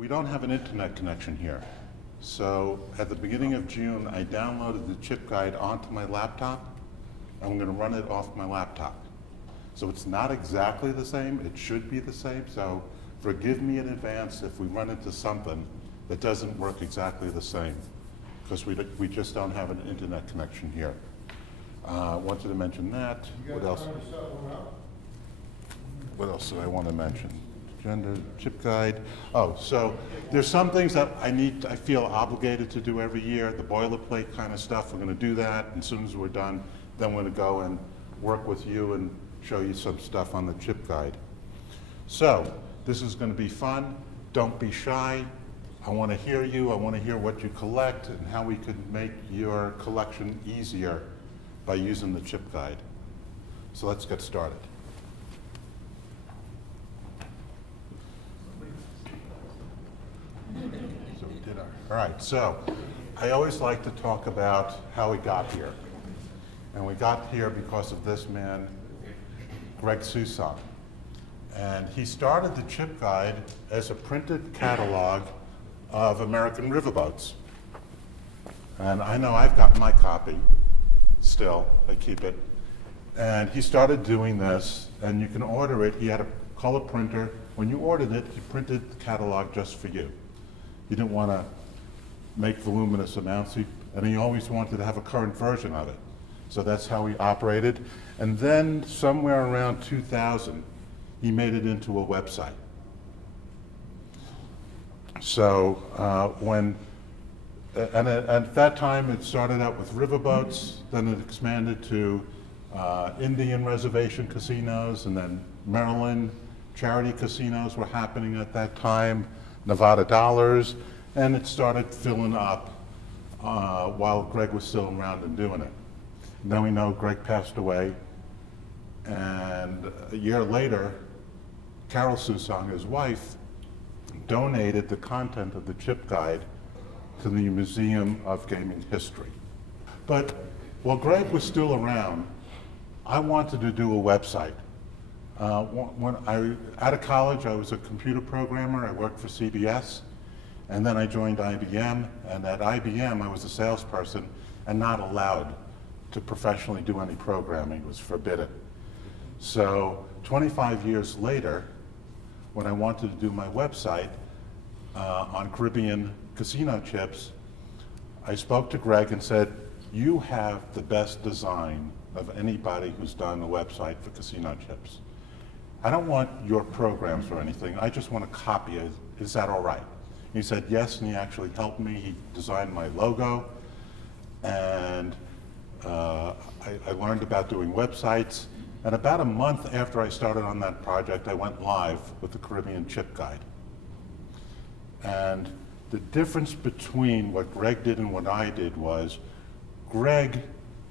We don't have an internet connection here. So at the beginning of June, I downloaded the ChipGuide onto my laptop. I'm going to run it off my laptop. So it's not exactly the same. It should be the same. So forgive me in advance if we run into something that doesn't work exactly the same, because we just don't have an internet connection here. Wanted to mention that. What else? What else do I want to mention? Agenda, ChipGuide. Oh, so there's some things that I feel obligated to do every year. The boilerplate kind of stuff, we're going to do that. And as soon as we're done, then we're going to go and work with you and show you some stuff on the ChipGuide. So this is going to be fun. Don't be shy. I want to hear you. I want to hear what you collect and how we could make your collection easier by using the ChipGuide. So let's get started. So we did all right, so I always like to talk about how we got here. And we got here because of this man, Greg Susan. And he started the ChipGuide as a printed catalog of American riverboats. And I know I've got my copy still, I keep it. And he started doing this, and you can order it. He had a color printer. When you ordered it, he printed the catalog just for you. He didn't want to make voluminous amounts, and he always wanted to have a current version of it. So that's how he operated. And then somewhere around 2000, he made it into a website. So at that time, it started out with riverboats, then it expanded to Indian reservation casinos, and then Maryland charity casinos were happening at that time, Nevada dollars, and it started filling up while Greg was still around and doing it. Then we know Greg passed away, and a year later, Carol Susan, his wife, donated the content of the ChipGuide to the Museum of Gaming History. But while Greg was still around, I wanted to do a website. Out of college, I was a computer programmer. I worked for CBS, and then I joined IBM. And at IBM, I was a salesperson and not allowed to professionally do any programming. It was forbidden. So 25 years later, when I wanted to do my website on Caribbean casino chips, I spoke to Greg and said, you have the best design of anybody who's done a website for casino chips. I don't want your programs or anything. I just want to copy it. Is that all right? He said yes, and he actually helped me. He designed my logo, and I learned about doing websites. And about a month after I started on that project, I went live with the Caribbean ChipGuide. And the difference between what Greg did and what I did was, Greg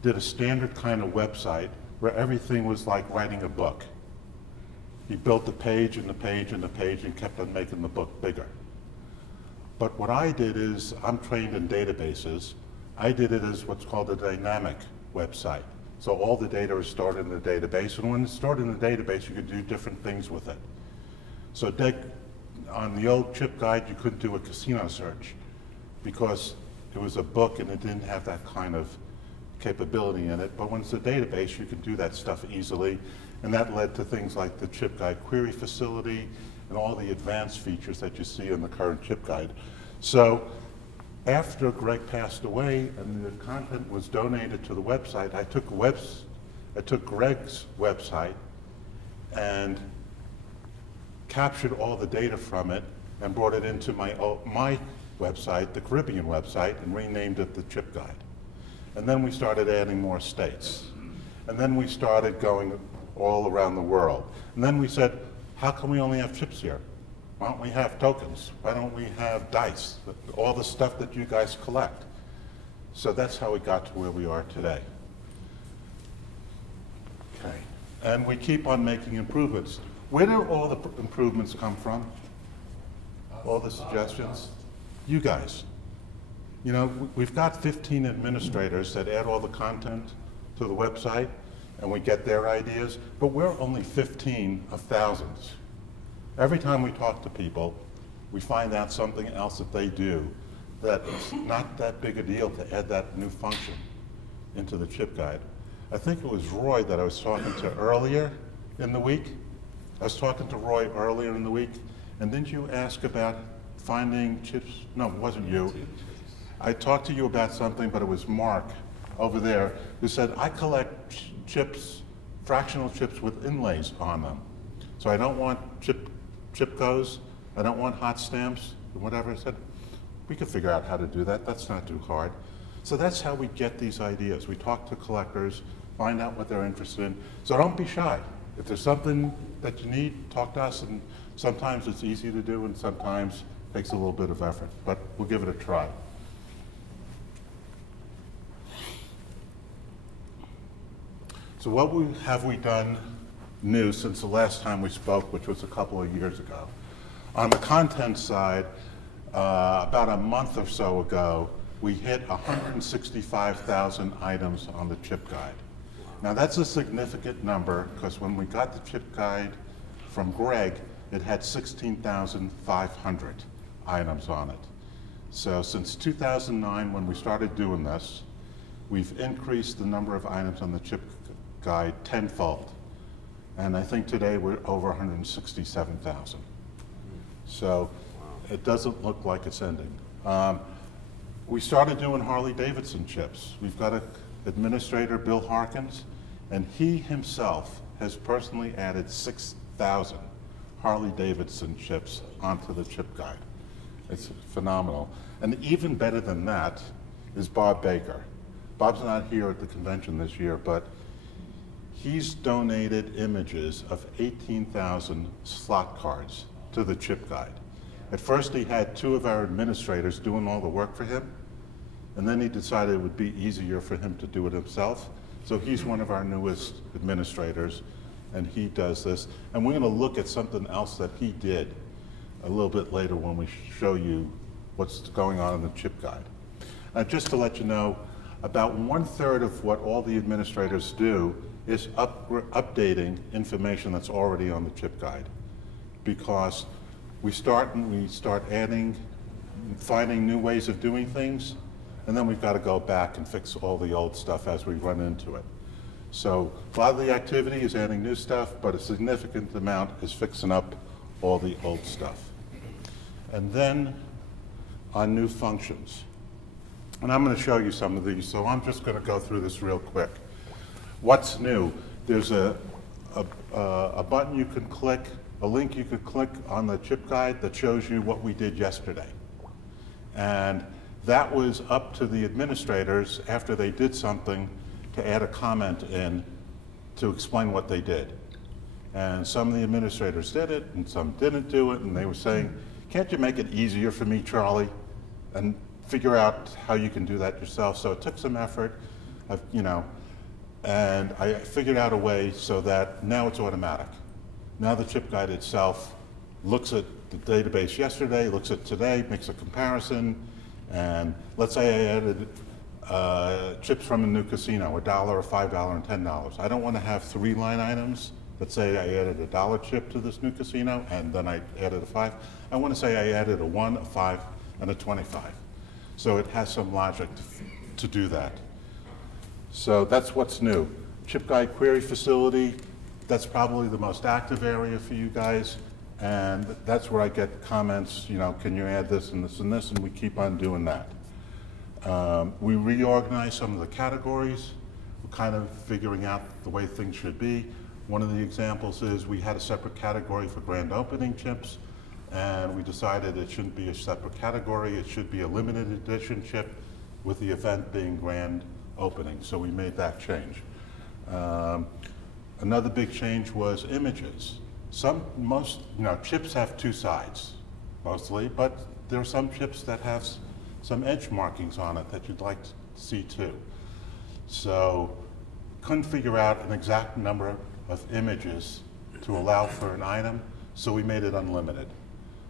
did a standard kind of website where everything was like writing a book. He built the page and the page and the page and kept on making the book bigger. But what I did is, I'm trained in databases. I did it as what's called a dynamic website. So all the data is stored in the database, and when it's stored in the database, you could do different things with it. So on the old ChipGuide, you couldn't do a casino search because it was a book and it didn't have that kind of capability in it. But when it's a database, you can do that stuff easily, and that led to things like the ChipGuide query facility and all the advanced features that you see in the current ChipGuide. So after Greg passed away and the content was donated to the website, I took Greg's website and captured all the data from it and brought it into my website, the Caribbean website, and renamed it the ChipGuide. And then we started adding more states. And then we started going all around the world. And then we said, how come we only have chips here? Why don't we have tokens? Why don't we have dice? All the stuff that you guys collect. So that's how we got to where we are today. Okay. And we keep on making improvements. Where do all the improvements come from? All the suggestions? You guys. You know, we've got 15 administrators that add all the content to the website, and we get their ideas, but we're only 15 of thousands. Every time we talk to people, we find out something else that they do that it's not that big a deal to add that new function into the chip guide. I think it was Roy that I was talking to earlier in the week. I was talking to Roy earlier in the week, and didn't you ask about finding chips? No, it wasn't you. I talked to you about something, but it was Mark over there who said, I collect chips, fractional chips with inlays on them. So I don't want chipcos, I don't want hot stamps, whatever. I said, we could figure out how to do that. That's not too hard. So that's how we get these ideas. We talk to collectors, find out what they're interested in. So don't be shy. If there's something that you need, talk to us. And sometimes it's easy to do, and sometimes it takes a little bit of effort. But we'll give it a try. So what have we done new since the last time we spoke, which was a couple of years ago? On the content side, about a month or so ago, we hit 165,000 items on the chip guide. Now that's a significant number because when we got the chip guide from Greg, it had 16,500 items on it. So since 2009, when we started doing this, we've increased the number of items on the chip guide tenfold. And I think today we're over 167,000. So it doesn't look like it's ending. We started doing Harley-Davidson chips. We've got an administrator, Bill Harkins, and he himself has personally added 6,000 Harley-Davidson chips onto the chip guide. It's phenomenal. And even better than that is Bob Baker. Bob's not here at the convention this year, but he's donated images of 18,000 slot cards to the chip guide. At first he had 2 of our administrators doing all the work for him, and then he decided it would be easier for him to do it himself. So he's one of our newest administrators, and he does this. And we're going to look at something else that he did a little bit later when we show you what's going on in the chip guide. Just to let you know, about 1/3 of what all the administrators do is updating information that's already on the chip guide. Because we start adding, finding new ways of doing things, and then we've got to go back and fix all the old stuff as we run into it. So a lot of the activity is adding new stuff, but a significant amount is fixing up all the old stuff. And then on new functions. And I'm going to show you some of these, so I'm just going to go through this real quick. What's new? There's a button you can click, a link you could click on the chip guide that shows you what we did yesterday. And that was up to the administrators after they did something to add a comment in to explain what they did. And some of the administrators did it and some didn't do it, and they were saying, can't you make it easier for me, Charlie? And figure out how you can do that yourself. So it took some effort, and I figured out a way so that now it's automatic. Now the chip guide itself looks at the database yesterday, looks at today, makes a comparison, and let's say I added chips from a new casino, $1 or $5 and $10. I don't want to have 3 line items. Let's say I added a $1 chip to this new casino, and then I added a 5. I want to say I added a 1, a 5, and a 25. So it has some logic to do that. So that's what's new. Chip guide query facility, that's probably the most active area for you guys. And that's where I get comments, can you add this and this and this, and we keep on doing that. We reorganize some of the categories. We're kind of figuring out the way things should be. One of the examples is we had a separate category for grand opening chips, and we decided it shouldn't be a separate category. It should be a limited edition chip with the event being grand opening. So we made that change. Another big change was images. Most chips have 2 sides, mostly, but there are some chips that have some edge markings on it that you'd like to see too. So couldn't figure out an exact number of images to allow for an item, so we made it unlimited.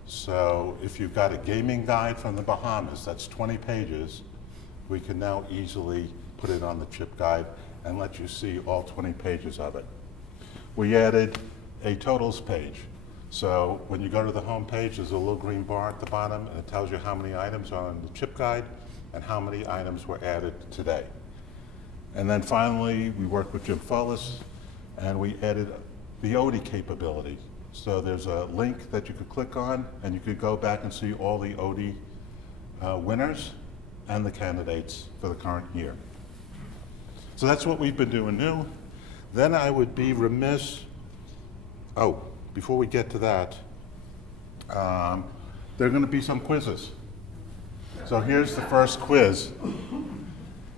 So if you've got a gaming guide from the Bahamas that's 20 pages, we can now easily put it on the chip guide and let you see all 20 pages of it. We added a totals page. So when you go to the home page, there's a little green bar at the bottom, and it tells you how many items are on the chip guide and how many items were added today. And then finally, we worked with Jim Follis, and we added the ODI capability. So there's a link that you could click on, and you could go back and see all the ODI winners and the candidates for the current year. So that's what we've been doing new. Then I would be remiss, before we get to that, there are going to be some quizzes. So here's the first quiz.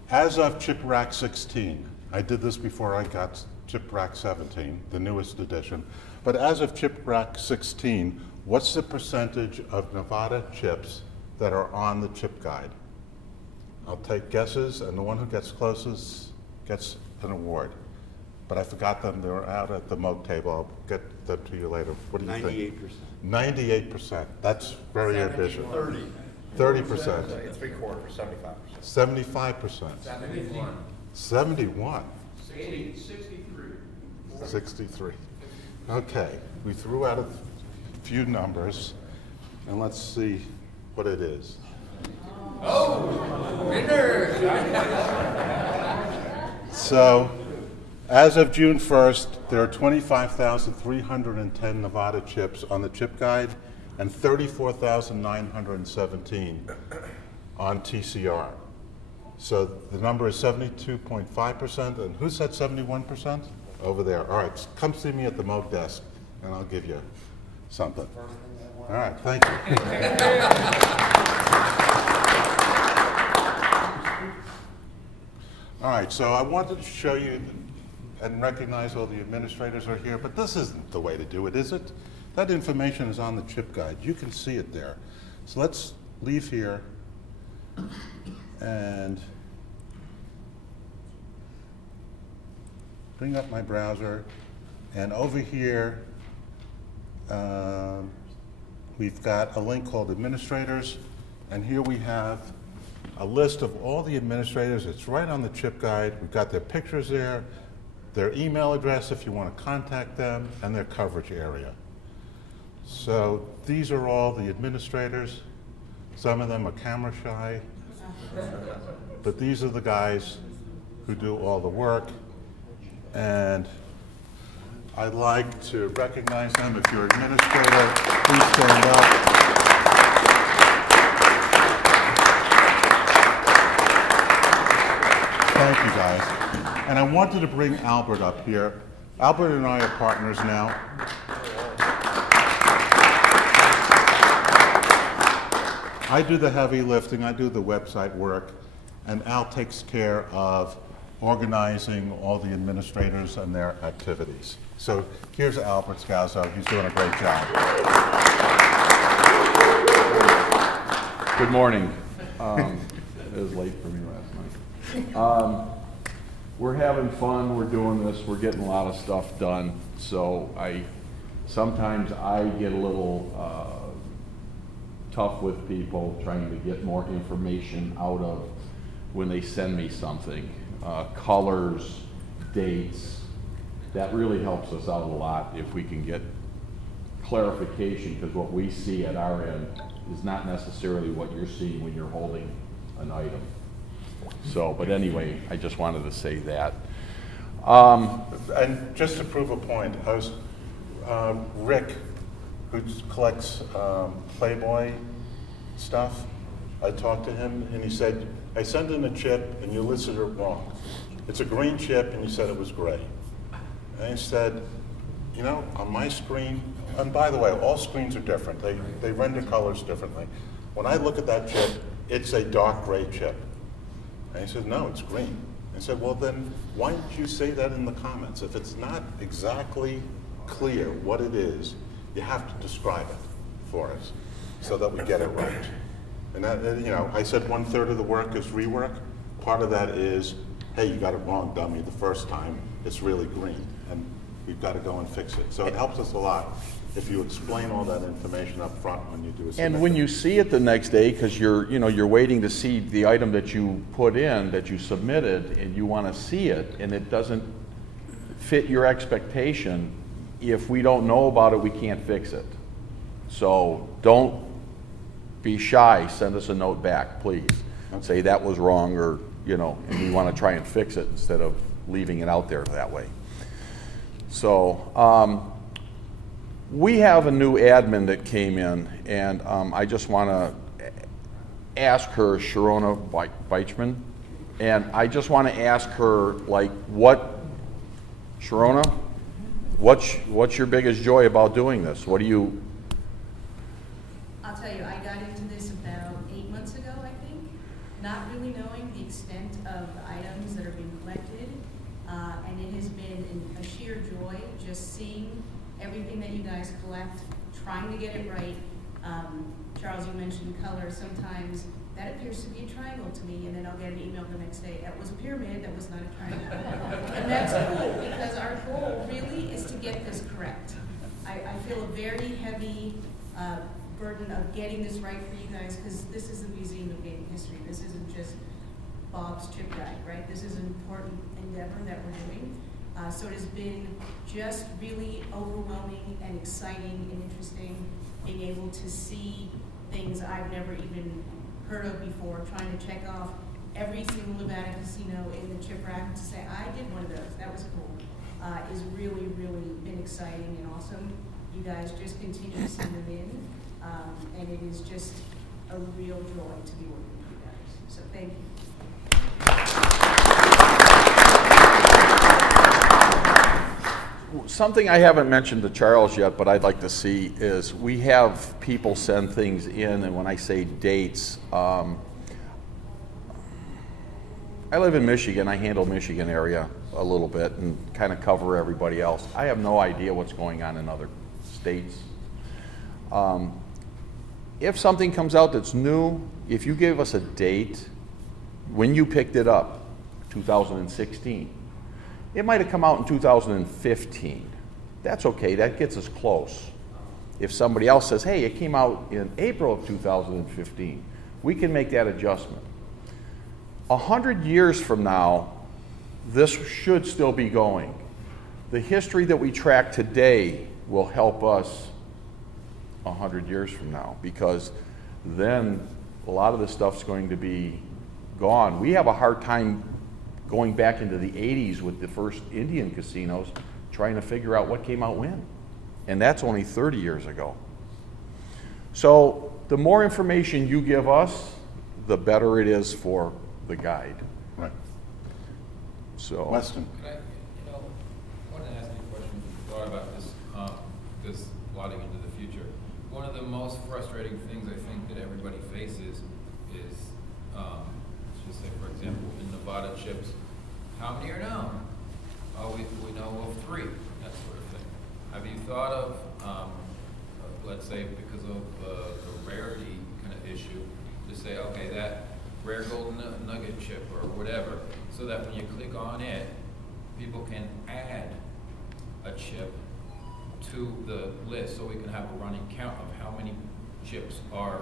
As of ChipRack 16, I did this before I got ChipRack 17, the newest edition, but as of ChipRack 16, what's the percentage of Nevada chips that are on the chip guide? I'll take guesses, and the one who gets closest gets an award. But I forgot them. They were out at the moat table. I'll get them to you later. What do you think? 98%. That's very ambitious. 30%. 3/4, 75%. 75%. 71. 63. Okay, we threw out a few numbers, and let's see what it is. Oh, winner! So, as of June 1st, there are 25,310 Nevada chips on the chip guide and 34,917 on TCR. So the number is 72.5%, and who said 71%? Over there. All right, come see me at the moat desk, and I'll give you something. All right, thank you. All right, so I wanted to show you and recognize all the administrators are here, but this isn't the way to do it, is it? That information is on the chip guide. You can see it there. So let's leave here and bring up my browser. And over here, we've got a link called Administrators. And here we have a list of all the administrators. It's right on the chip guide. We've got their pictures there, their email address if you want to contact them, and their coverage area. So these are all the administrators. Some of them are camera shy, but these are the guys who do all the work. And I'd like to recognize them. If you're an administrator, please stand up. Thank you, guys. And I wanted to bring Albert up here. Albert and I are partners now. I do the heavy lifting, I do the website work, and Al takes care of organizing all the administrators and their activities. So here's Albert Scalzo. He's doing a great job. Good morning. It was late for me last night. We're having fun. We're doing this. We're getting a lot of stuff done. So sometimes I get a little tough with people trying to get more information out of when they send me something. Colors, dates, that really helps us out a lot if we can get clarification, because what we see at our end is not necessarily what you're seeing when you're holding an item. So, but anyway, I just wanted to say that. And just to prove a point, I was, Rick, who collects Playboy stuff, I talked to him and he said, I sent in a chip and you listed it wrong. It's a green chip and you said it was gray. And he said, you know, on my screen, and by the way, all screens are different. They render colors differently. When I look at that chip, it's a dark gray chip. And he said, no, it's green. I said, well then, why didn't you say that in the comments? If it's not exactly clear what it is, you have to describe it for us so that we get it right. And that, you know, I said 1/3 of the work is rework. Part of that is, hey, you got it wrong, dummy, the first time. It's really green, and we've got to go and fix it. So it helps us a lot if you explain all that information up front when you do a submission. And when you see it the next day, because you're waiting to see the item that you put in, that you submitted, and you want to see it, and it doesn't fit your expectation, if we don't know about it, we can't fix it. So don't be shy, send us a note back, please. Say that was wrong, or, you know, and we want to try and fix it instead of leaving it out there that way. So we have a new admin that came in, and I just want to ask her, Sharona Weichman, and I just want to ask her, like, Sharona, what's your biggest joy about doing this? What do you? I'll tell you, I got into this about 8 months ago, I think, not really knowing the extent of the items that are being collected, and it has been a sheer joy just seeing everything that you guys collect, trying to get it right. Charles, you mentioned color. Sometimes that appears to be a triangle to me, and then I'll get an email the next day. That was a pyramid, that was not a triangle. And that's cool, because our goal really is to get this correct. I feel a very heavy burden of getting this right for you guys, because this is the Museum of Gaming History. This isn't just Bob's Chip Guide, right? This is an important endeavor that we're doing. So it has been just really overwhelming and exciting and interesting, being able to see things I've never even heard of before, trying to check off every single Nevada casino in the chip rack to say, I did one of those, that was cool, is really, really been exciting and awesome. You guys just continue to send them in, and it is just a real joy to be working with you guys. So thank you. Something I haven't mentioned to Charles yet, but I'd like to see is we have people send things in, and when I say dates, I live in Michigan. I handle Michigan area a little bit and kind of cover everybody else. I have no idea what's going on in other states. If something comes out that's new, if you give us a date when you picked it up, 2016, it might have come out in 2015. That's okay, that gets us close. If somebody else says, hey, it came out in April of 2015, we can make that adjustment. 100 years from now, this should still be going. The history that we track today will help us 100 years from now, because then a lot of the stuff's going to be gone. We have a hard time going back into the 80s with the first Indian casinos, trying to figure out what came out when. And that's only 30 years ago. So the more information you give us, the better it is for the guide. Right. So, Weston. Can I wanted to ask you a question. You thought about this, this plotting into the future. One of the most frustrating things I think that everybody faces is, let's just say, for example, in Nevada chips, how many are known? Oh, we know of 3, that sort of thing. Have you thought of, let's say, because of the rarity kind of issue, to say, okay, that rare golden nugget chip or whatever, so that when you click on it, people can add a chip to the list, so we can have a running count of how many chips are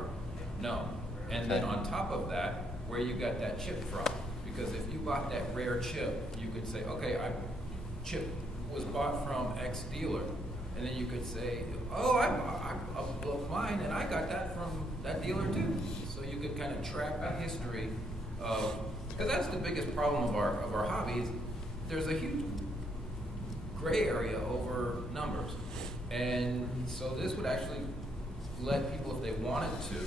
known. And then on top of that, where you got that chip from. Because if you bought that rare chip, you could say, okay, chip was bought from X dealer. And then you could say, oh, I bought mine and I got that from that dealer too. So you could kind of track the history of, because that's the biggest problem of our hobby, is there's a huge gray area over numbers. And so this would actually let people, if they wanted to,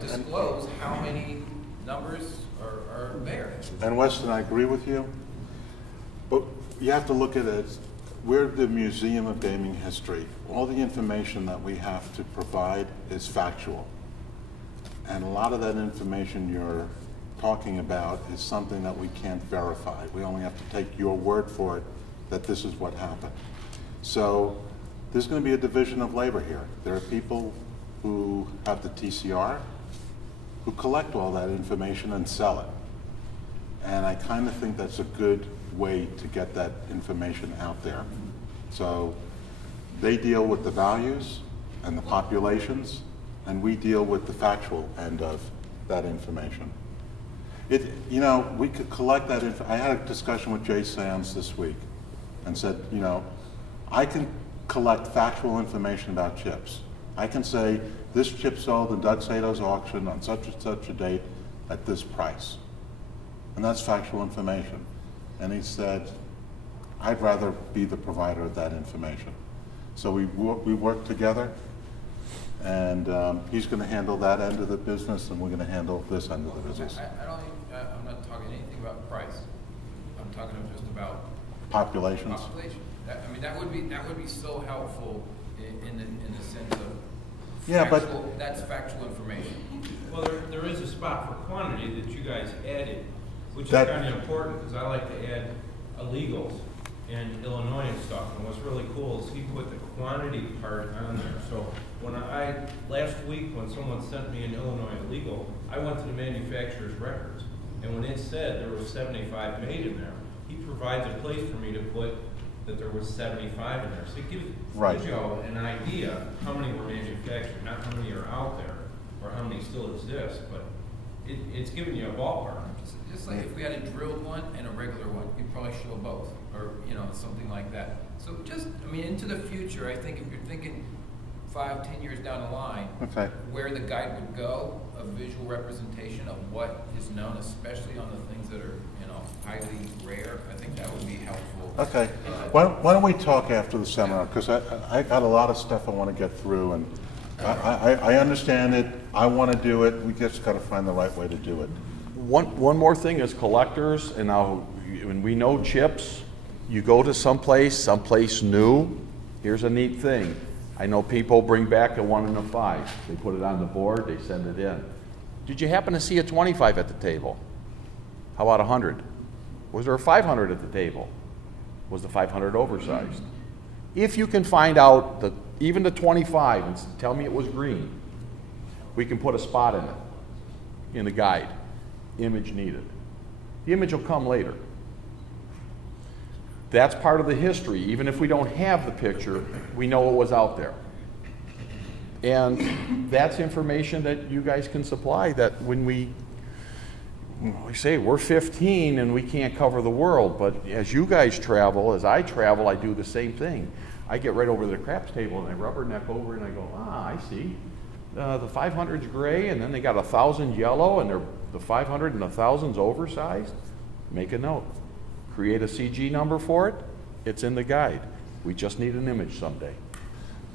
disclose how many numbers are there. And Weston, I agree with you, but you have to look at it, we're the Museum of Gaming History. All the information that we have to provide is factual. And a lot of that information you're talking about is something that we can't verify. We only have to take your word for it that this is what happened. So there's going to be a division of labor here. There are people who have the TCR, who collect all that information and sell it. And I kind of think that's a good way to get that information out there. So they deal with the values and the populations, and we deal with the factual end of that information. You know, we could collect that I had a discussion with Jay Sands this week and said, you know, I can collect factual information about chips. I can say, this chip sold in Doug Sato's auction on such and such a date at this price. And that's factual information. And he said, I'd rather be the provider of that information. So we work together, and he's going to handle that end of the business, and we're going to handle this end of the business. I'm not talking anything about price. I'm talking just about Populations. population. I mean, that would be so helpful in the sense of Yeah, factual, that's factual information. Well, there is a spot for quantity that you guys added, which is That- kind of important, because I like to add illegals in Illinois and stuff. And what's really cool is he put the quantity part on there. So last week when someone sent me an Illinois illegal, I went to the manufacturer's records. And when it said there was 75 made in there, he provides a place for me to put that there was 75 in there. So it gives you an idea how many were manufactured, not how many are out there or how many still exist, but it's giving you a ballpark. Just like if we had a drilled one and a regular one, we'd probably show both, or something like that. So just, I mean, into the future, I think if you're thinking 5, 10 years down the line, Okay. where the guide would go, a visual representation of what is known, especially on the things that are highly rare, I think that would be helpful. Okay. Why don't we talk after the seminar? Because I got a lot of stuff I want to get through, and I understand it. I want to do it. We just got to find the right way to do it. One more thing is collectors, and now when we know chips, you go to someplace new. Here's a neat thing. I know people bring back a 1 and a 5. They put it on the board, they send it in. Did you happen to see a 25 at the table? How about 100? Was there a 500 at the table? Was the 500 oversized? If you can find out even the 25 and tell me it was green, we can put a spot in it, in the guide. Image needed. The image will come later. That's part of the history. Even if we don't have the picture, we know it was out there. And that's information that you guys can supply, that when we say we're 15 and we can't cover the world, but as you guys travel, as I travel, I do the same thing. I get right over to the craps table and I rubberneck over and I go, I see. The 500's gray, and then they got 1,000 yellow, and the 500 and 1,000's oversized. Make a note. Create a CG number for it. It's in the guide. We just need an image someday.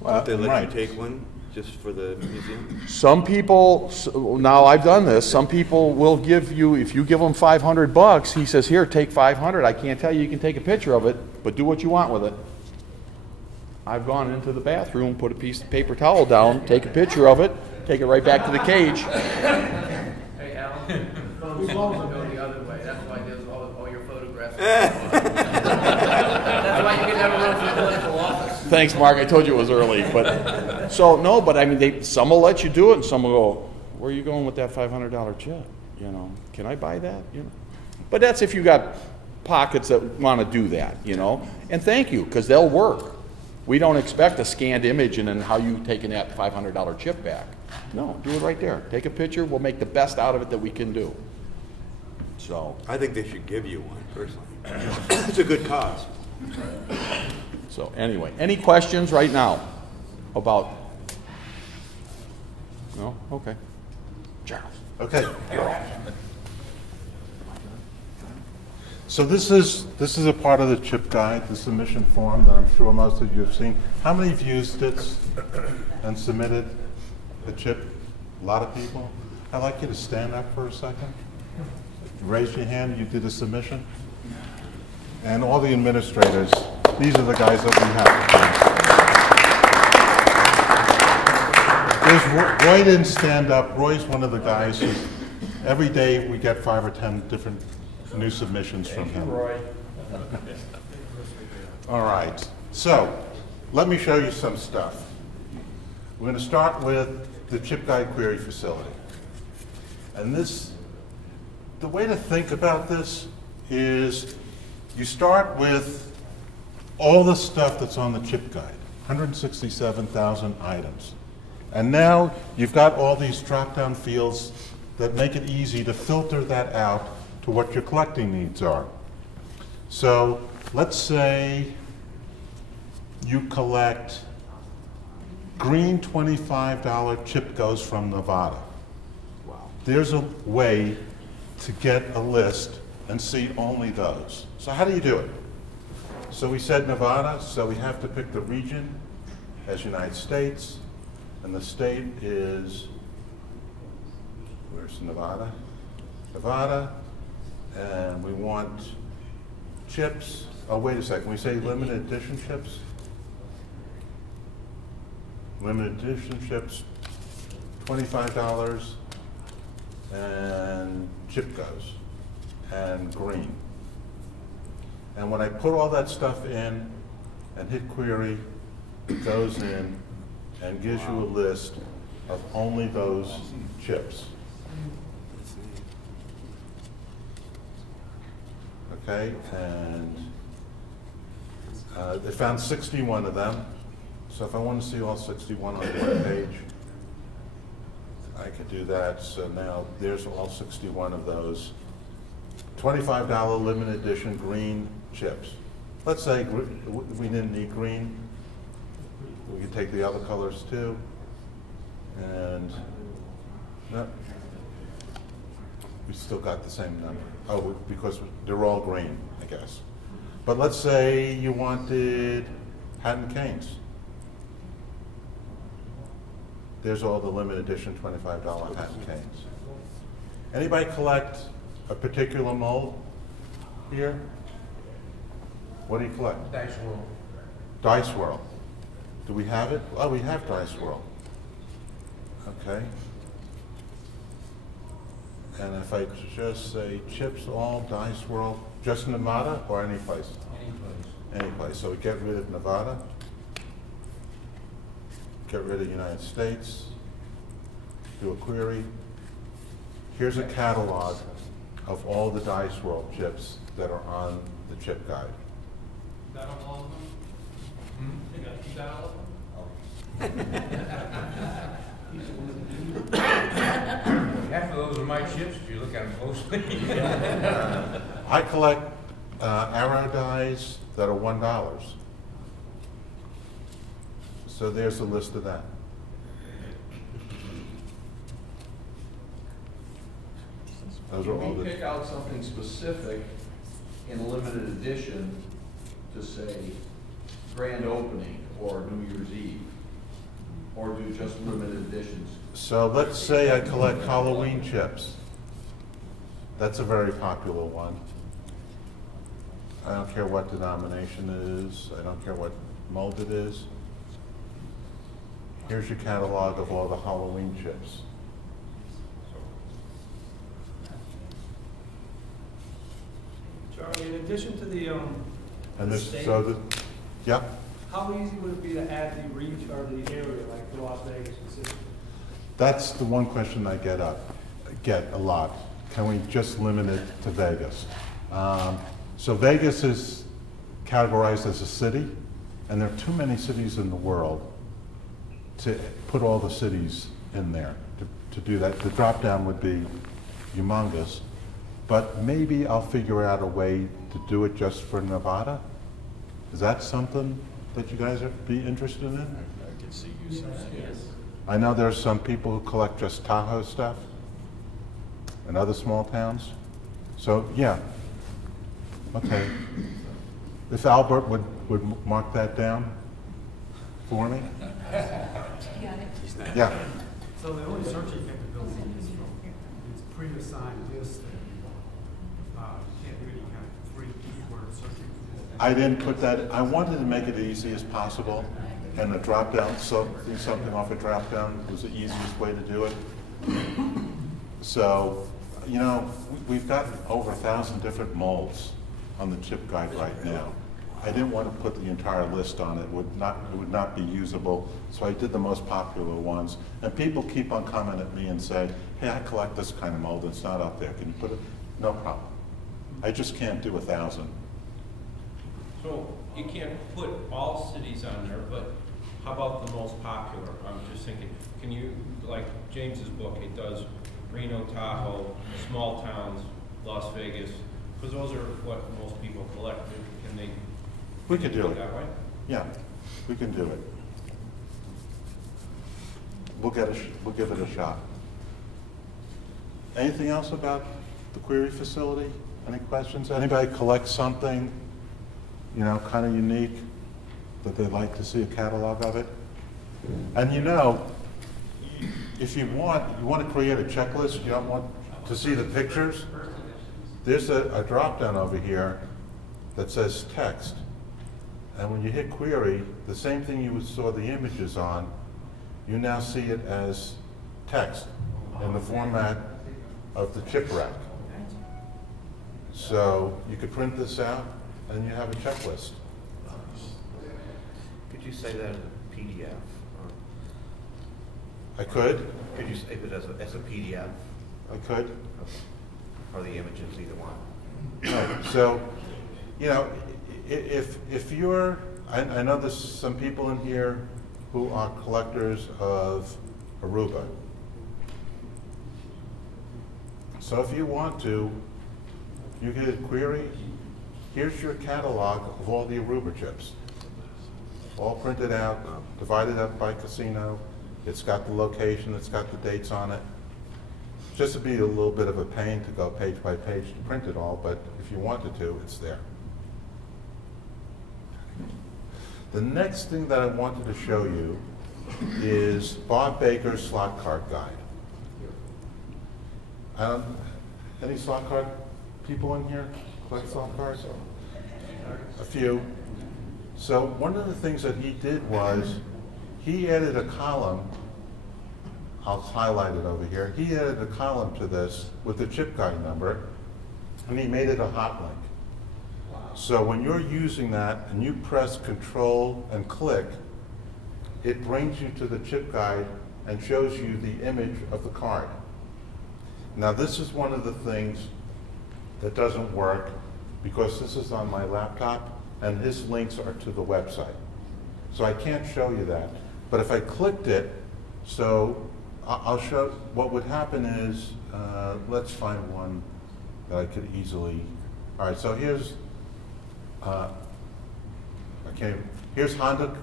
Why don't they let you take one just for the museum? Some people, now I've done this, some people will give you, if you give them $500, he says, here, take 500. I can't tell you you can take a picture of it, but do what you want with it. I've gone into the bathroom, put a piece of paper towel down, take a picture of it, take it right back to the cage. Hey, Al, phones go the other way. That's why there's all your photographs. That's why you can never run for political office. Thanks, Mark. I told you it was early. But so, no, but I mean, some will let you do it, and some will go, where are you going with that $500 chip? Can I buy that? But that's if you got pockets that want to do that, And thank you, because they'll work. We don't expect a scanned image and then how you taking that $500 chip back. No, do it right there. Take a picture. We'll make the best out of it that we can do. So I think they should give you one, personally. It's a good cause. So anyway, any questions right now about? No? Okay. Charles. Okay. So this is a part of the chip guide, the submission form that I'm sure most of you have seen. How many of you used it and submitted the chip? A lot of people. I'd like you to stand up for a second. Raise your hand, you did a submission. And all the administrators, these are the guys that we have. Roy didn't stand up. Roy's one of the guys who, every day we get 5 or 10 different new submissions from him. Roy. All right, so let me show you some stuff. We're going to start with the ChipGuide query facility. And the way to think about this is you start with all the stuff that's on the chip guide, 167,000 items. And now you've got all these drop-down fields that make it easy to filter that out to what your collecting needs are. So let's say you collect green $25 chip goes from Nevada. Wow. There's a way to get a list and see only those. So how do you do it? So we said Nevada, so we have to pick the region as United States, and the state is, where's Nevada? Nevada, and we want chips. Oh, wait a second, we say limited edition chips? Limited edition chips, $25, and chip goes, and green. And when I put all that stuff in and hit query, it goes in and gives you a list of only those chips. Okay, and they found 61 of them. So if I want to see all 61 on one page, I could do that. So now there's all 61 of those. $25 limited edition green chips. Let's say we didn't need green. We could take the other colors too. And no, we still got the same number. Oh, because they're all green, I guess. But let's say you wanted Hatton Canes. There's all the limited edition $25 Hatton Canes. Anybody collect a particular mold here? What do you collect? Dice World. Dice World. Do we have it? Oh, we have Dice World. Okay. And if I just say chips all Dice World, just Nevada or any place? Any place. Any place. So we get rid of Nevada, get rid of United States, do a query. Here's a catalog of all the Dice World chips that are on the chip guide. That on all of them? You got keep that all of them? Half of those are my chips if you look at them closely. I collect arrow dies that are $1. So there's a list of that. Those are all Can we the, pick out something specific in a limited edition to say grand opening or New Year's Eve? Or do just limited editions? so let's say I collect Halloween chips. That's a very popular one. I don't care what denomination it is. I don't care what mold it is. Here's your catalog of all the Halloween chips. Charlie, in addition to the, And this, state, so the, yeah? how easy would it be to add the reach or the area, like for Las Vegas specifically? That's the one question I get a lot. Can we just limit it to Vegas? So Vegas is categorized as a city, and there are too many cities in the world to put all the cities in there to do that. The drop down would be humongous, but maybe I'll figure out a way to do it just for Nevada. Is that something that you guys would be interested in? I can see you saying yes. I know there's some people who collect just Tahoe stuff in other small towns. So, yeah. Okay. If Albert would mark that down for me? Yeah. So the only searching capability is from it's pre-assigned list that can't do any kind of free keyword searching. I didn't put that, I wanted to make it as easy as possible, and the drop down, so do something off a drop down was the easiest way to do it. So, you know, we've got over 1,000 different molds on the chip guide right now. I didn't want to put the entire list on it. It would not be usable, so I did the most popular ones. And people keep on coming at me and say, hey, I collect this kind of mold, it's not up there, can you put it? No problem. I just can't do 1,000. So you can't put all cities on there, but how about the most popular? I'm just thinking, can you, like James's book, it does Reno, Tahoe, small towns, Las Vegas, because those are what most people collect. Can they? We could do it. That way? Yeah. We can do it. We'll give it a shot. Anything else about the query facility? Any questions? Anybody collect something, you know, kind of unique that they'd like to see a catalog of it? And you know, if you want to create a checklist, you don't want to see the pictures, there's a drop-down over here that says text. And when you hit query, the same thing you saw the images on, you now see it as text in the format of the chip rack. So you could print this out and you have a checklist. Could you say that as a PDF? I could. Could you save it as a PDF? I could. Or the images, either one? Right. So, you know, if you're, I know there's some people in here who are collectors of Aruba. So if you want to, you can hit query. Here's your catalog of all the Aruba chips. All printed out, divided up by casino. It's got the location, it's got the dates on it. Just to be a little bit of a pain to go page by page to print it all, but if you wanted to, it's there. The next thing that I wanted to show you is Bob Baker's slot card guide. Any slot card people in here collect slot cards? A few. So one of the things that he did was he added a column. I'll highlight it over here. He added a column to this with the chip guide number, and he made it a hot link. So when you're using that and you press Control and click, it brings you to the chip guide and shows you the image of the card. Now this is one of the things that doesn't work because this is on my laptop and his links are to the website. So I can't show you that. But if I clicked it, so I'll show, what would happen is, let's find one that I could easily, all right, so here's, here's Honda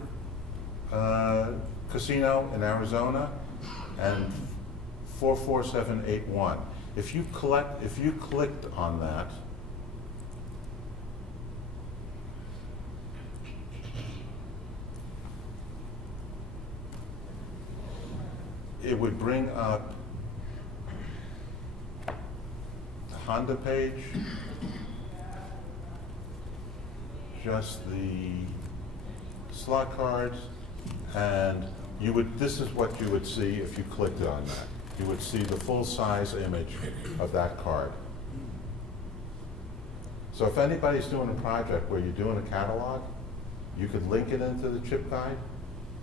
Casino in Arizona and 44781. If you clicked on that, it would bring up the Honda page, just the slot cards, and you would, this is what you would see if you clicked on that. You would see the full-size image of that card. So if anybody's doing a project where you're doing a catalog, you could link it into the chip guide,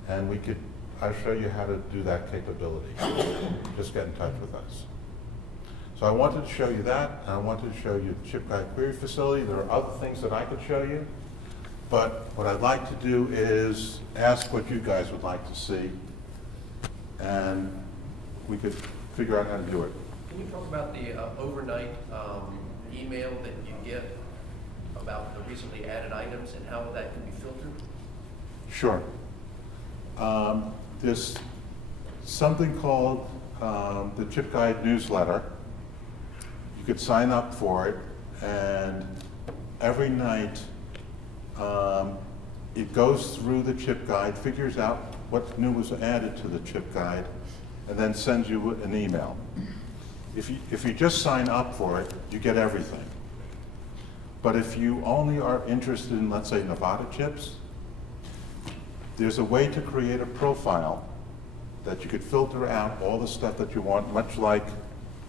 and we could, I'll show you how to do that capability. Just get in touch with us. So I wanted to show you that, and I wanted to show you the ChipGuide query facility. There are other things that I could show you, but what I'd like to do is ask what you guys would like to see, and we could figure out how to do it. Can you talk about the overnight email that you get about the recently added items and how that can be filtered? Sure. There's something called the ChipGuide newsletter. You could sign up for it, and every night it goes through the chip guide, figures out what new was added to the chip guide, and then sends you an email. If you just sign up for it, you get everything. But if you only are interested in, let's say, Nevada chips, there's a way to create a profile that you could filter out all the stuff that you want, much like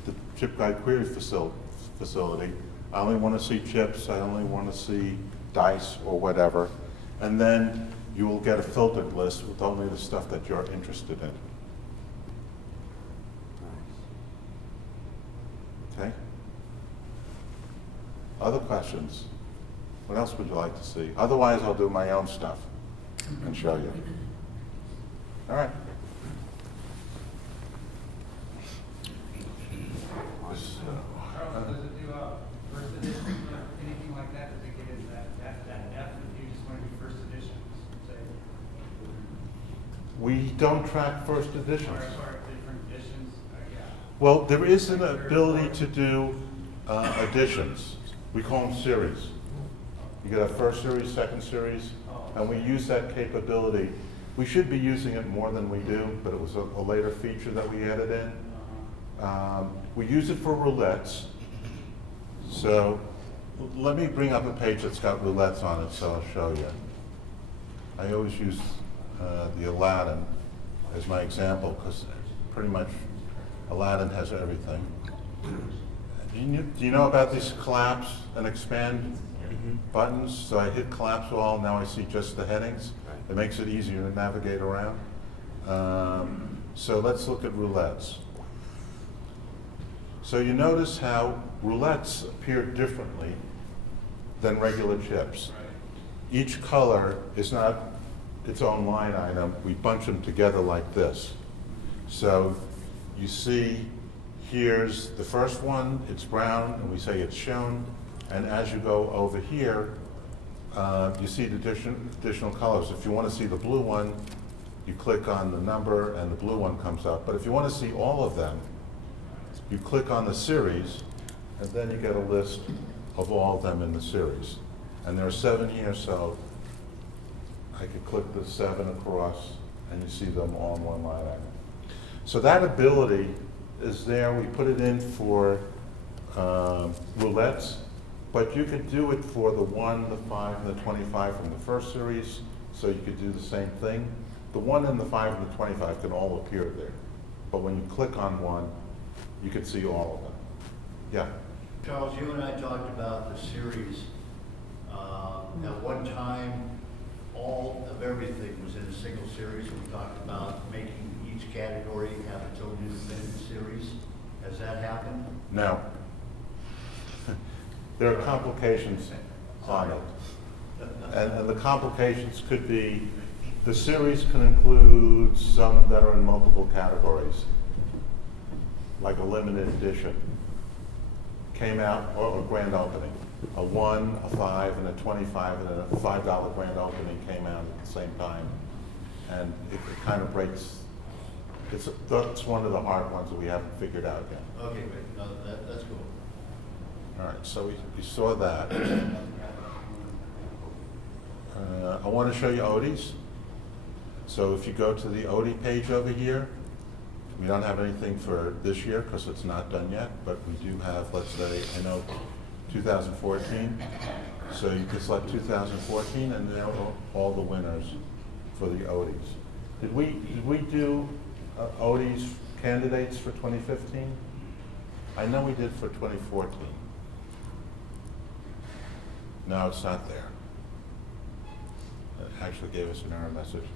the ChipGuide query facility. I only want to see chips, I only want to see dice or whatever. And then you will get a filtered list with only the stuff that you're interested in. Okay? Other questions? What else would you like to see? Otherwise, I'll do my own stuff and show you. All right. Charles, does it do first edition or anything like that? Does it get into that F if you just want to do first edition? Say, We don't track first editions. Or different editions? Yeah. Well, there is an ability to do editions. We call them series. You get a first series, second series, and we use that capability. We should be using it more than we do, but it was a later feature that we added in. We use it for roulettes. So let me bring up a page that's got roulettes on it, so I'll show you. I always use the Aladdin as my example, because pretty much Aladdin has everything. Do you know about these collapse and expand buttons? So I hit collapse all, now I see just the headings. It makes it easier to navigate around. So let's look at roulettes. So you notice how roulettes appear differently than regular chips. Each color is not its own line item. We bunch them together like this. So you see, here's the first one, it's brown, and we say it's shown. And as you go over here, you see the additional colors. If you want to see the blue one, you click on the number and the blue one comes up. But if you want to see all of them, you click on the series, and then you get a list of all of them in the series. And there are 7 here, so I could click the 7 across, and you see them all in one line item. So that ability is there. We put it in for roulettes, but you could do it for the 1, the 5, and the 25 from the first series, so you could do the same thing. The 1 and the 5 and the 25 can all appear there, but when you click on one, you can see all of them. Yeah? Charles, you and I talked about the series. At one time, all of everything was in a single series. We talked about making each category have its own independent series. Has that happened? No. There are complications on it. And the complications could be, the series can include some that are in multiple categories, like a limited edition. Came out, or a grand opening. A 1, a 5, and a 25, and a $5 grand opening came out at the same time. And it kind of breaks, that's one of the hard ones that we haven't figured out yet. Okay, great. No, that's cool. All right, so we saw that. I want to show you Odie's. So if you go to the Odie page over here, we don't have anything for this year because it's not done yet, but we do have, let's say, 2014. So you can select 2014, and there are all the winners for the Odies. Did we do Odies candidates for 2015? I know we did for 2014. No, it's not there. It actually gave us an error message.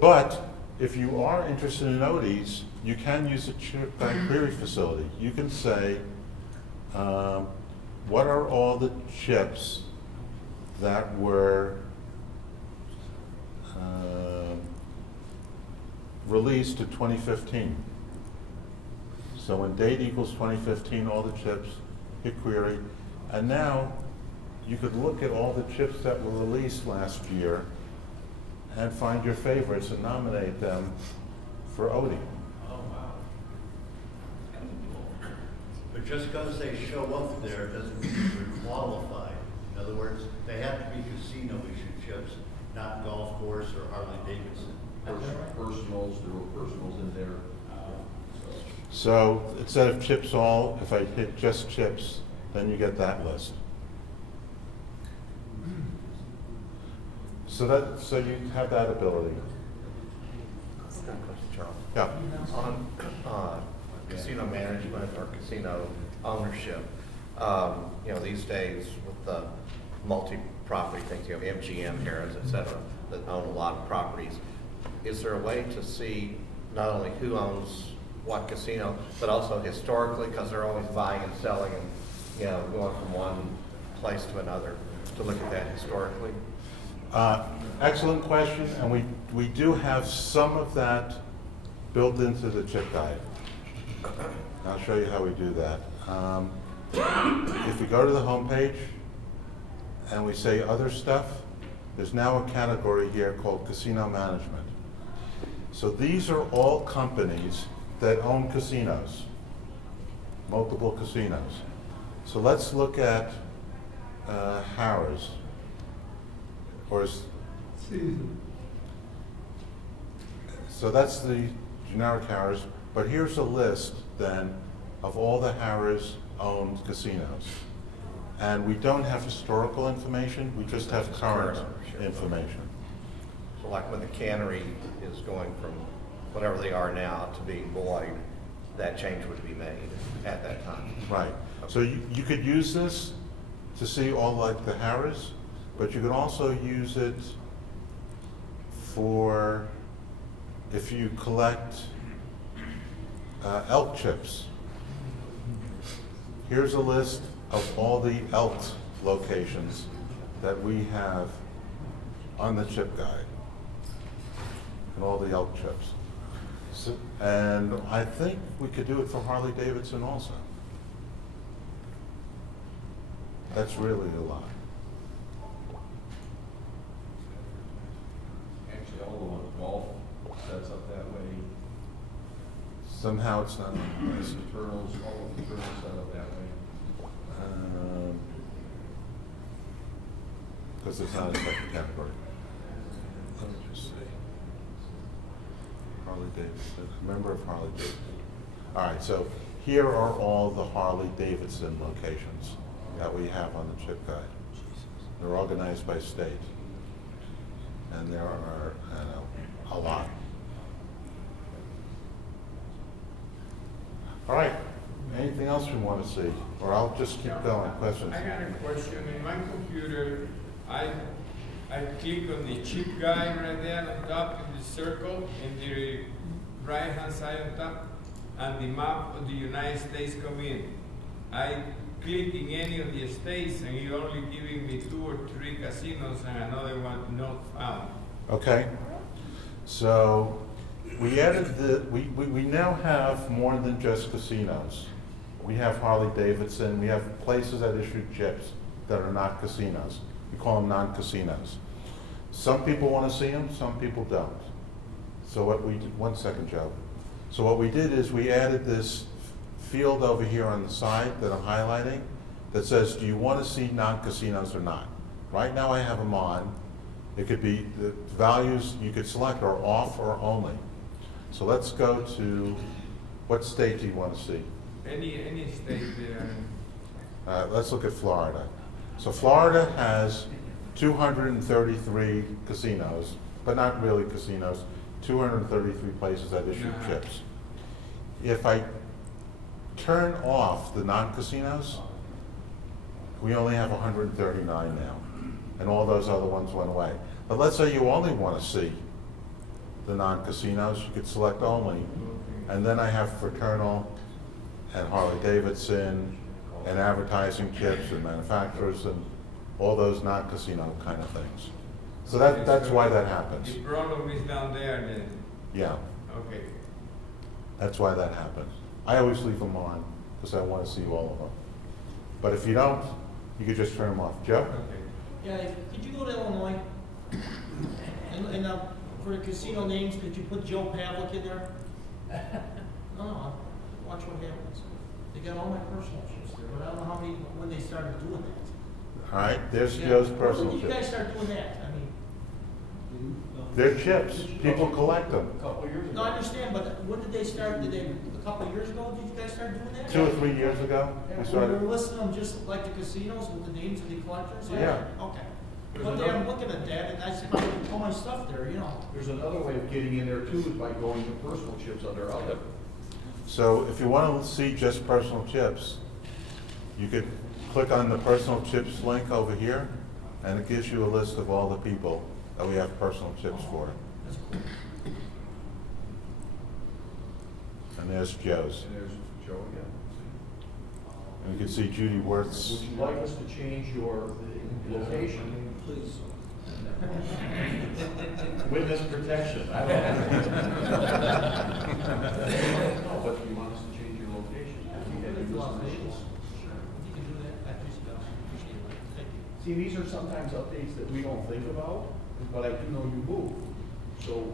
But if you are interested in Odies, you can use the ChipGuide query facility. You can say, what are all the chips that were released in 2015? So when date equals 2015, all the chips, hit query, and now you could look at all the chips that were released last year and find your favorites and nominate them for Odie. Oh, wow. But just because they show up there doesn't mean they're qualified. In other words, they have to be casino-issued chips, not golf course or Harley-Davidson. Personals, there were personals in there. So instead of chips all, if I hit just chips, then you get that list. So you have that ability. Charles. Yeah. On casino management or casino ownership, these days with the multi-property things, you have MGM, Harrah's, et cetera, that own a lot of properties. Is there a way to see not only who owns what casino, but also historically, because they're always buying and selling and going from one place to another, to look at that historically? Excellent question, and we do have some of that built into the ChipGuide. I'll show you how we do that. If we go to the home page and we say other stuff, there's now a category here called casino management. So these are all companies that own casinos, multiple casinos. So let's look at Harrah's, so that's the generic Harrah's, but here's a list then of all the Harrah's owned casinos. And we don't have historical information, we just have current information. So like when the cannery is going from whatever they are now to being Boyd, that change would be made at that time. Right. So you could use this to see all like the Harrah's, but you could also use it for if you collect elk chips. Here's a list of all the elk locations that we have on the chip guide, and all the elk chips. So, and I think we could do it for Harley Davidson also. That's really a lot. Actually, all the ones golf sets up that way. Somehow it's not. The turtles, all of the turtles set up that way. Because it's not a second category. Let me just see. Harley Davidson, member of Harley Davidson. All right, so here are all the Harley Davidson locations that we have on the chip guide. They're organized by state. And there are, a lot. All right, anything else we want to see? Or I'll just keep going, questions? I got a question. In my computer, I click on the chip guide right there on top in the circle, in the right hand side on top, and the map of the United States come in. I click in any of the states and you're only giving me 2 or 3 casinos and another one not found. Okay, so we added we now have more than just casinos. We have Harley Davidson, we have places that issue chips that are not casinos. We call them non-casinos. Some people want to see them, some people don't. So what we did, one second, Joe. So what we did is we added this field over here on the side that I'm highlighting that says, do you want to see non-casinos or not? Right now I have them on. It could be, the values you could select are off or only. So let's go to, what state do you want to see? Any state there. Let's look at Florida. So Florida has 233 casinos, but not really casinos, 233 places that issue chips. If I turn off the non-casinos, we only have 139 now, and all those other ones went away. But let's say you only want to see the non-casinos, you could select only, and then I have Fraternal and Harley Davidson and advertising chips and manufacturers and all those non-casino kind of things. So that's why that happens. The problem is down there then. Yeah. Okay. That's why that happens. I always leave them on because I want to see all of them. But if you don't, you could just turn them off. Joe? Okay. Yeah, could you go to Illinois? And for the casino names, could you put Joe Pavlik in there? No, watch what happens. They got all my personal chips there, but I don't know when they started doing that. All right, there's Joe's personal When did you guys chips. start doing that? I mean, They're chips. People collect them. no, I understand, but when did they start? Did they, a couple of years ago, did you guys start doing that? 2 or 3 years ago, we We were started. listing them just like the casinos with the names of the collectors? Yeah. Okay. One day I'm looking at that and I see all my stuff there, you know. There's another way of getting in there too, is by going to personal chips under other. So if you want to see just personal chips, you could click on the personal chips link over here, and it gives you a list of all the people that we have personal chips for. That's cool. And there's Joe's. And there's Joe again. And you can see Judy Worth's. Would you like us to change your location? Please. Witness protection. I don't know, but you want us to change your location? See, these are sometimes updates that we don't think about, but I do know you move. So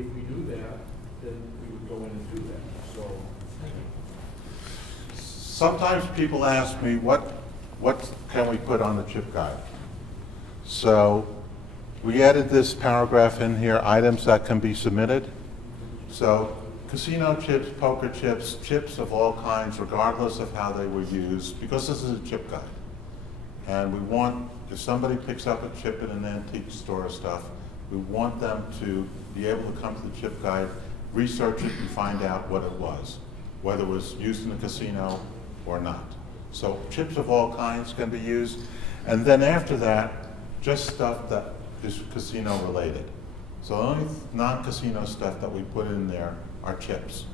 if we do that, then we would go in and do that, so. Sometimes people ask me, what can we put on the chip guide? So we added this paragraph in here, items that can be submitted. So casino chips, poker chips, chips of all kinds, regardless of how they were used, because this is a chip guide. And we want, if somebody picks up a chip in an antique store or stuff, we want them to be able to come to the chip guide, research it, and find out what it was, whether it was used in a casino or not. So chips of all kinds can be used. And then after that, just stuff that is casino related. So the only non-casino stuff that we put in there are chips.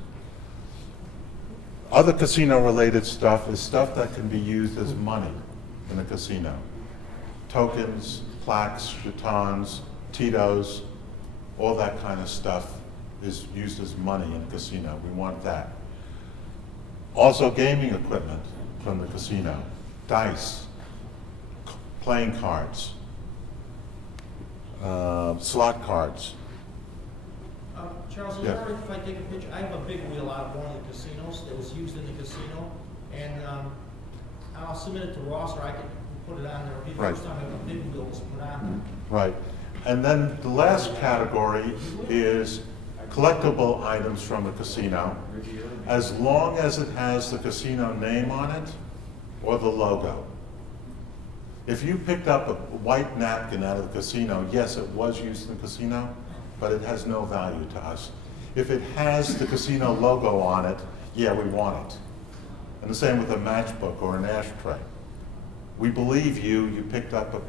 Other casino related stuff is stuff that can be used as money in a casino. Tokens, plaques, jetons, Tito's, all that kind of stuff is used as money in a casino. We want that. Also gaming equipment from the casino, dice, playing cards, slot cards. Charles, is it all right if I take a picture? I have a big wheel out of one of the casinos that was used in the casino, and I'll submit it to Ross, or I can put it on there. It'll be the first time a big wheel was put on. Right. And then the last category is collectible items from a casino, as long as it has the casino name on it or the logo. If you picked up a white napkin out of the casino, yes, it was used in the casino, but it has no value to us. If it has the casino logo on it, yeah, we want it. And the same with a matchbook or an ashtray. We believe you picked up a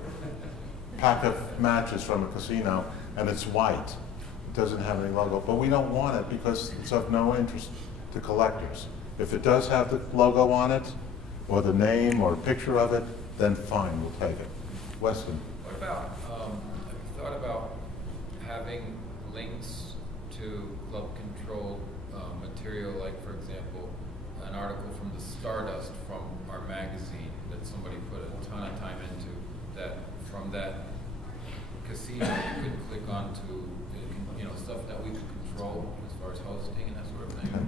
pack of matches from a casino and it's white. It doesn't have any logo, but we don't want it because it's of no interest to collectors. If it does have the logo on it, or the name or a picture of it, then fine, we'll take it. Weston. What about, have you thought about having links to club-controlled material, like, for example, an article from the Stardust from our magazine that somebody put a ton of time into, that from that casino you could click on to, you know, stuff that we could control as far as hosting and that sort of thing? Okay.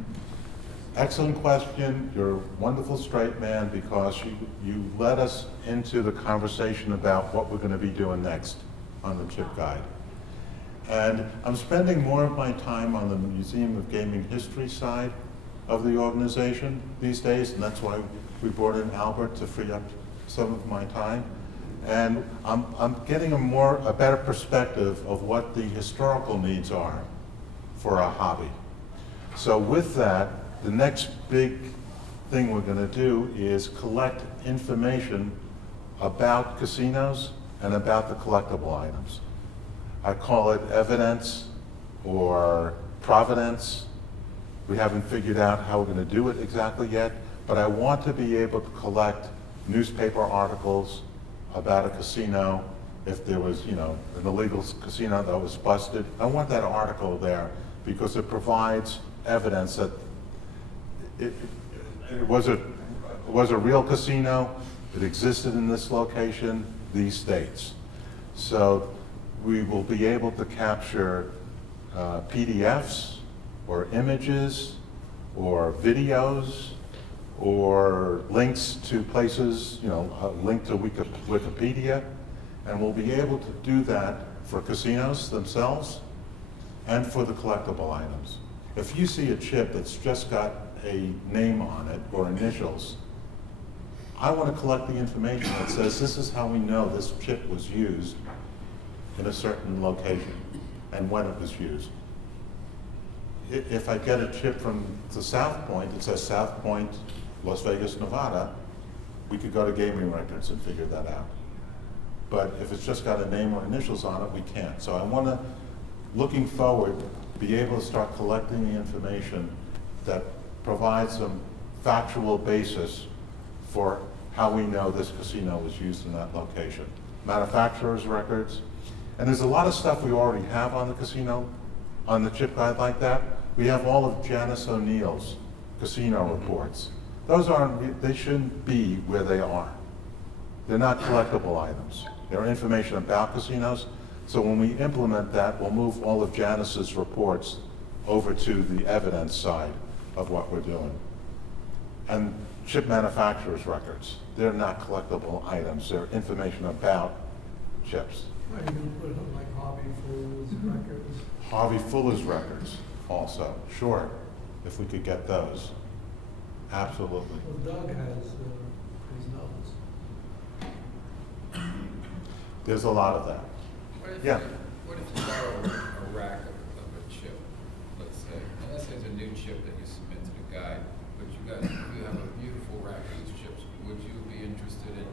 Excellent question. You're a wonderful straight man, because you led us into the conversation about what we're going to be doing next on the chip guide. And I'm spending more of my time on the Museum of Gaming History side of the organization these days, and that's why we brought in Albert to free up some of my time. And I'm getting a better perspective of what the historical needs are for our hobby. So with that, the next big thing we're going to do is collect information about casinos and about the collectible items. I call it evidence or provenance. We haven't figured out how we're going to do it exactly yet, but I want to be able to collect newspaper articles about a casino. If there was, you know, an illegal casino that was busted, I want that article there because it provides evidence that it was a real casino, it existed in this location, these dates. So we will be able to capture PDFs or images or videos or links to places, you know, a link to Wikipedia, and we'll be able to do that for casinos themselves and for the collectible items. If you see a chip that's just got a name on it or initials, I want to collect the information that says this is how we know this chip was used in a certain location and when it was used. If I get a chip from the South Point, it says South Point, Las Vegas, Nevada, we could go to gaming records and figure that out. But if it's just got a name or initials on it, we can't. So I want to, looking forward, be able to start collecting the information that provides some factual basis for how we know this casino was used in that location. Manufacturer's records. And there's a lot of stuff we already have on the casino, on the chip guide like that. We have all of Janice O'Neill's casino reports. Those aren't, they shouldn't be where they are. They're not collectible items. They're information about casinos, So when we implement that, we'll move all of Janice's reports over to the evidence side of what we're doing. And chip manufacturers' records, they're not collectible items, they're information about chips. Are you gonna put like Harvey Fuller's records? Harvey Fuller's records also, sure, if we could get those. Absolutely. Well, Doug has his notes. There's a lot of that. Yeah. What if you borrow a rack of a chip, let's say, and let's say it's a new chip that you submit to the guide, but you have a beautiful rack of these chips. Would you be interested in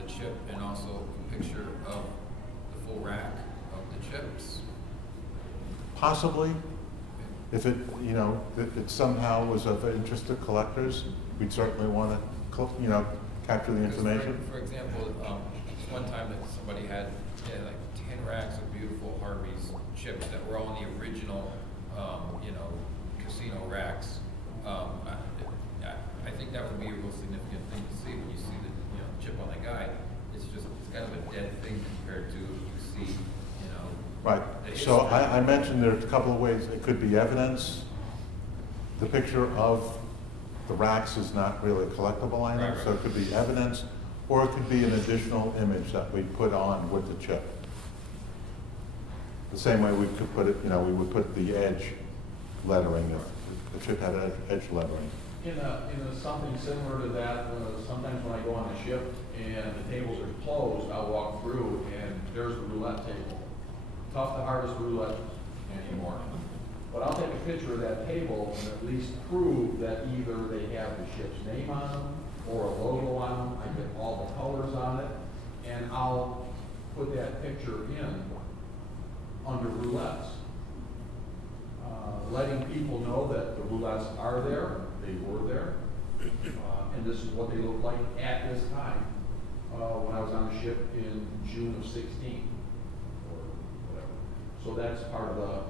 the chip and also a picture of the full rack of the chips? Possibly. If it, you know, if it somehow was of interest to collectors, we'd certainly want to, you know, capture the information. For example, one time that somebody had like 10 racks of beautiful Harvey's chips that were all in the original, you know, casino racks. I think that would be a real significant thing to see when you see the, you know, chip on the guide. It's just, it's kind of a dead thing compared to you see, you know. Right. So I mentioned there's a couple of ways. It could be evidence. The picture of the racks is not really a collectible item, so it could be evidence, or it could be an additional image that we put on with the chip. The same way we could put it, you know, we would put the edge lettering, if the chip had edge lettering. In something similar to that, sometimes when I go on a ship and the tables are closed, I'll walk through and there's the roulette table. Tough to harvest roulette anymore. But I'll take a picture of that table and at least prove that either they have the ship's name on them or a logo on them. I get all the colors on it, and I'll put that picture in under roulettes. Letting people know that the roulettes are there, they were there, and this is what they look like at this time when I was on the ship in June of 16 or whatever. So that's part of the.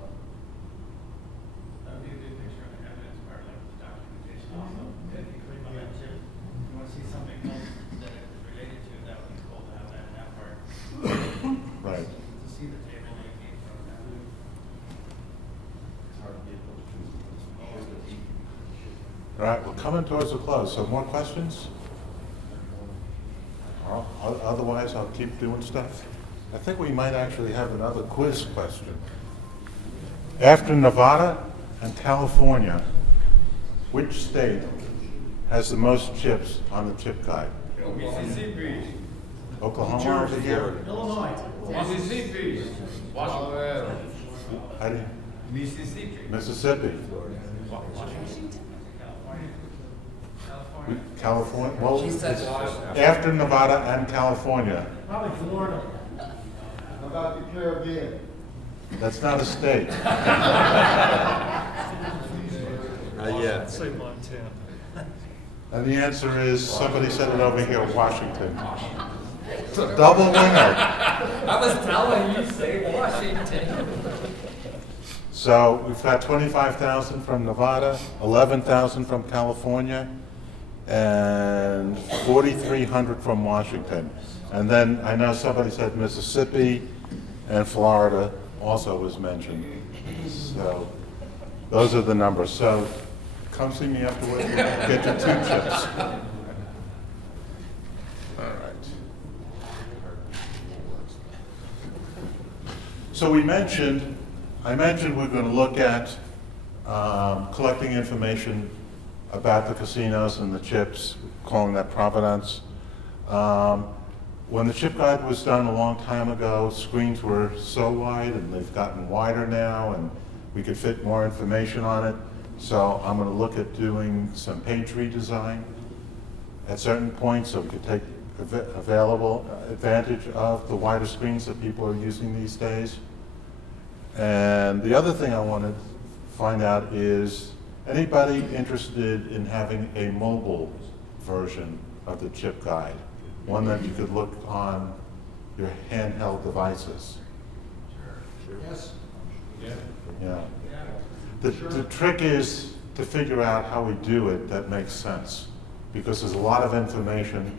That would be a good picture of the evidence part, like the documentation. Also, if you click on that chip, if you want to see something else that it was related to, that would be cool to have that in that part. Right. To see the table that it came from. That would. All right, we're coming towards the close. So more questions? Otherwise, I'll keep doing stuff. I think we might actually have another quiz question. After Nevada and California, which state has the most chips on the chip guide? Mississippi. Oklahoma over here? Illinois. Mississippi. Washington. Mississippi. Mississippi. California. Well, it's after Nevada and California. Probably Florida. How about the Caribbean? That's not a state. Yeah. Say Montana. And the answer is, somebody said it over here, Washington. Double winner. I was telling you, say Washington. So we've got 25,000 from Nevada, 11,000 from California, and 4,300 from Washington. And then I know somebody said Mississippi and Florida also was mentioned. So those are the numbers. So come see me afterwards. Get your 2 chips. All right. So I mentioned we're going to look at collecting information about the casinos and the chips, calling that provenance. When the chip guide was done a long time ago, screens were so wide, and they've gotten wider now, and we could fit more information on it. So I'm going to look at doing some page redesign at certain points so we could take advantage of the wider screens that people are using these days. And the other thing I want to find out is, anybody interested in having a mobile version of the chip guide? One that you could look on your handheld devices? Yes. Yeah. The trick is to figure out how we do it that makes sense, because there's a lot of information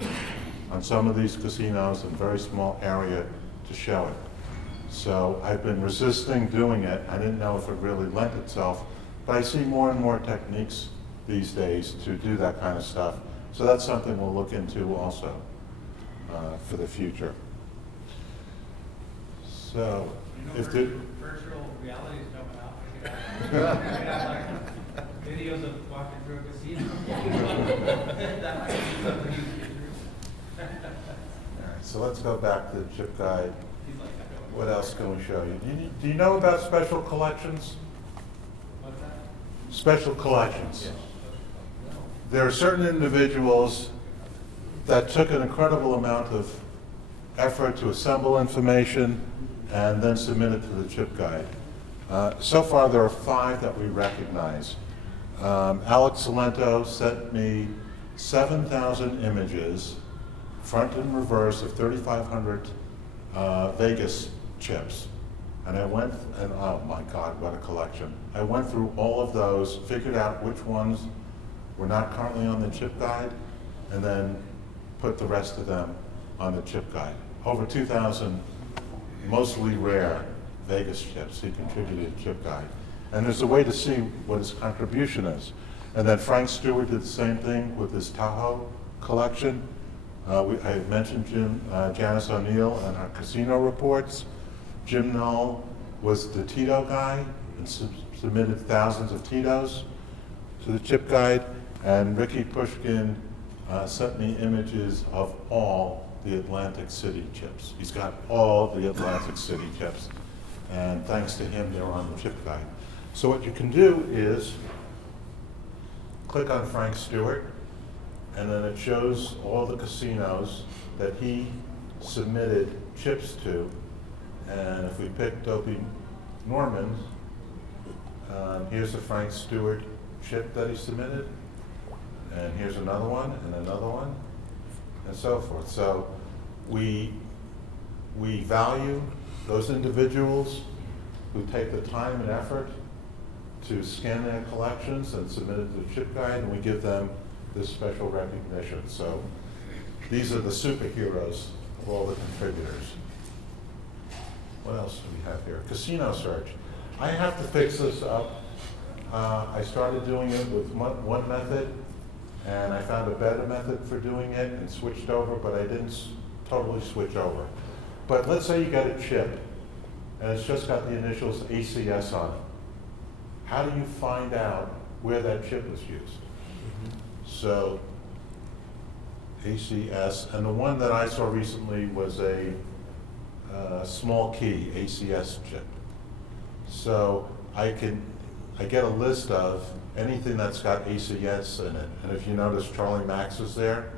on some of these casinos in a very small area to show it. So I've been resisting doing it. I didn't know if it really lent itself, but I see more and more techniques these days to do that kind of stuff. So that's something we'll look into also for the future. So, if the virtual reality is coming out. We could have like videos of walking through a casino. That might be something you could do. All right, so let's go back to the ChipGuide. What else can we show you? Do you know about special collections? What's that? Special collections. There are certain individuals that took an incredible amount of effort to assemble information and then submit it to the ChipGuide. So far, there are 5 that we recognize. Alex Salento sent me 7,000 images, front and reverse, of 3,500 Vegas chips. And I went, and oh my God, what a collection. I went through all of those, figured out which ones were not currently on the ChipGuide, and then put the rest of them on the ChipGuide. Over 2,000 mostly rare Vegas chips he contributed to ChipGuide. And there's a way to see what his contribution is. And then Frank Stewart did the same thing with his Tahoe collection. I mentioned Janice O'Neill and her casino reports. Jim Knoll was the Tito guy and submitted thousands of Titos to the ChipGuide. And Ricky Pushkin sent me images of all the Atlantic City chips. He's got all the Atlantic City chips. And thanks to him, they're on the ChipGuide. So what you can do is click on Frank Stewart, and then it shows all the casinos that he submitted chips to. And if we pick Dopey Norman, here's a Frank Stewart chip that he submitted. And here's another one, and so forth. So we value those individuals who take the time and effort to scan their collections and submit it to the ChipGuide, and we give them this special recognition. So these are the superheroes of all the contributors. What else do we have here? Casino search. I have to fix this up. I started doing it with one method, and I found a better method for doing it and switched over, but I didn't totally switch over. But let's say you got a chip, and it's just got the initials ACS on it. How do you find out where that chip was used? So, ACS, and the one that I saw recently was a small key ACS chip. So I get a list of anything that's got ACS in it. And if you notice, Charlie Max is there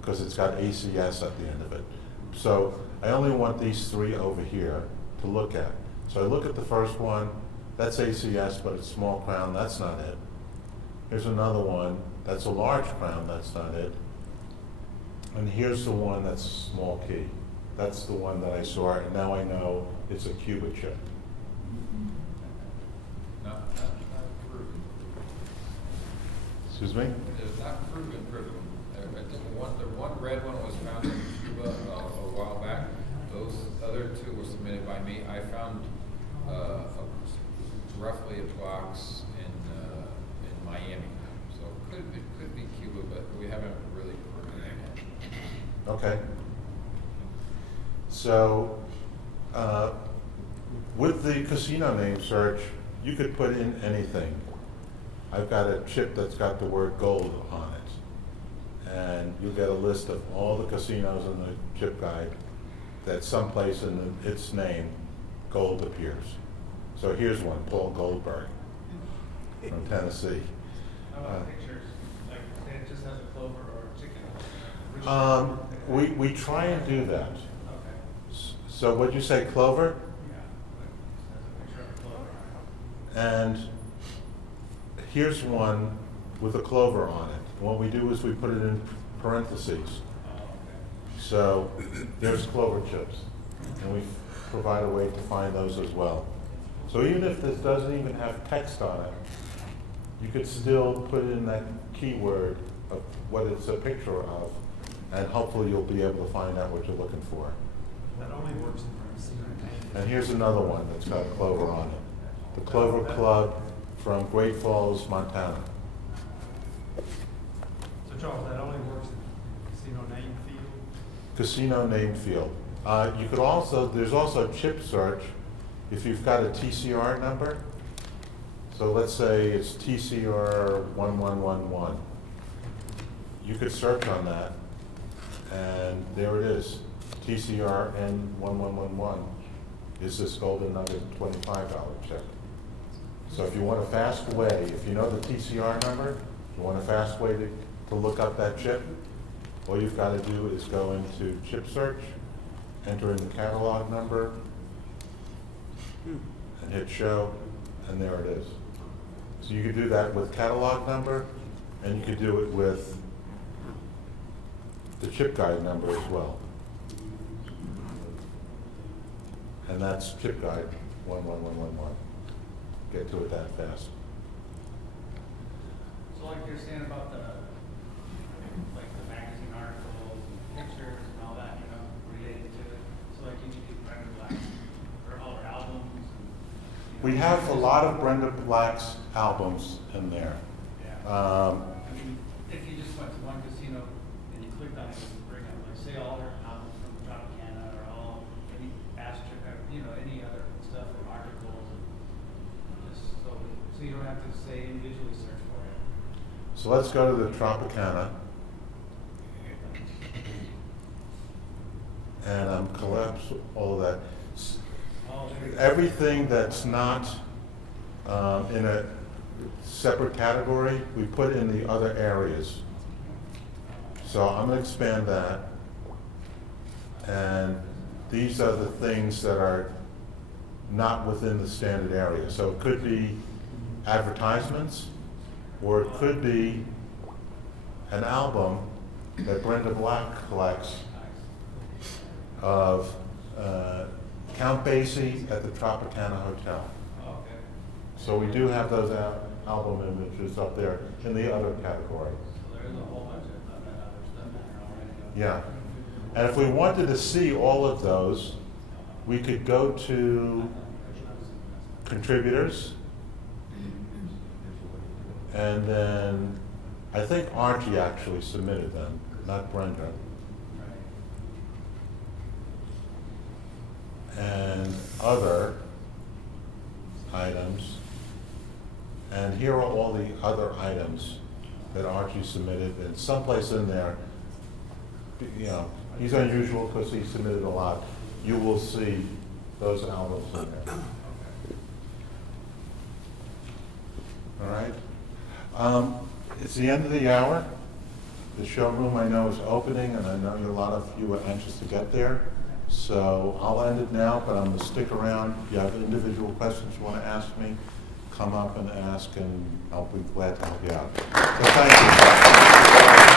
because it's got ACS at the end of it. So I only want these 3 over here to look at. So I look at the first one, that's ACS, but it's small crown, that's not it. Here's another one, that's a large crown, that's not it. And here's the one that's small key. That's the one that I saw, and now I know it's a Cuba chip. Not proven. Excuse me? It's not proven. I think the one red one was found in Cuba a while back. Those other 2 were submitted by me. I found roughly a box in Miami. So it could be Cuba, but we haven't really proven it yet. Okay. So with the casino name search, you could put in anything. I've got a chip that's got the word gold on it. And you'll get a list of all the casinos in the ChipGuide that someplace in its name, gold appears. So here's one, Paul Goldberg from Tennessee. How about pictures? Like, say it just has a clover or a chicken? We try and do that. Okay. So what'd you say, clover? Yeah, but it just has a picture of a clover. And here's one with a clover on it. What we do is we put it in parentheses. Oh, okay. So there's clover chips, and we provide a way to find those as well. So even if this doesn't even have text on it, you could still put in that keyword of what it's a picture of, and hopefully you'll be able to find out what you're looking for. That only works in parentheses. And here's another one that's got Clover on it. The Clover Club from Great Falls, Montana. So Charles, that only works in casino name field? Casino name field. You could also, there's also chip search if you've got a TCR number. So let's say it's TCR 1111. You could search on that, and there it is. TCR N1111 is this golden nugget $25 check. So if you want a fast way, if you know the TCR number, you want a fast way to look up that chip, all you've got to do is go into chip search, enter in the catalog number, and hit show, and there it is. So you could do that with catalog number, and you could do it with the chip guide number as well. And that's ChipGuide 11111. Get to it that fast. So like you're saying about the magazine articles, pictures and all that, you know, related to it. So like you need to do Brenda Black or all her albums. We have a lot of Brenda Black's albums in there. Yeah. I mean, if you just went to one casino and you clicked on it, it would bring up, like, say all her albums from Tropicana or all any Astor, you know, any other stuff from articles, and just so you don't have to say individually search for it. So let's go to the Tropicana. And I'm collapse all of that. Everything that's not in a separate category, we put in the other areas. So I'm going to expand that. And these are the things that are not within the standard area. So it could be advertisements, or it could be an album that Brenda Black collects of Count Basie at the Tropicana Hotel. Okay. So we do have those album images up there in the other category. So there is a whole bunch of other stuff in there already. Yeah. And if we wanted to see all of those, we could go to contributors, and then I think Archie actually submitted them, not Brenda. And other items. And here are all the other items that Archie submitted, and someplace in there, you know, he's unusual because he submitted a lot. You will see those albums in there. All right. It's the end of the hour. The showroom I know is opening, and I know a lot of you are anxious to get there. So I'll end it now, but I'm going to stick around. If you have individual questions you want to ask me, come up and ask, and I'll be glad to help you out. So thank you.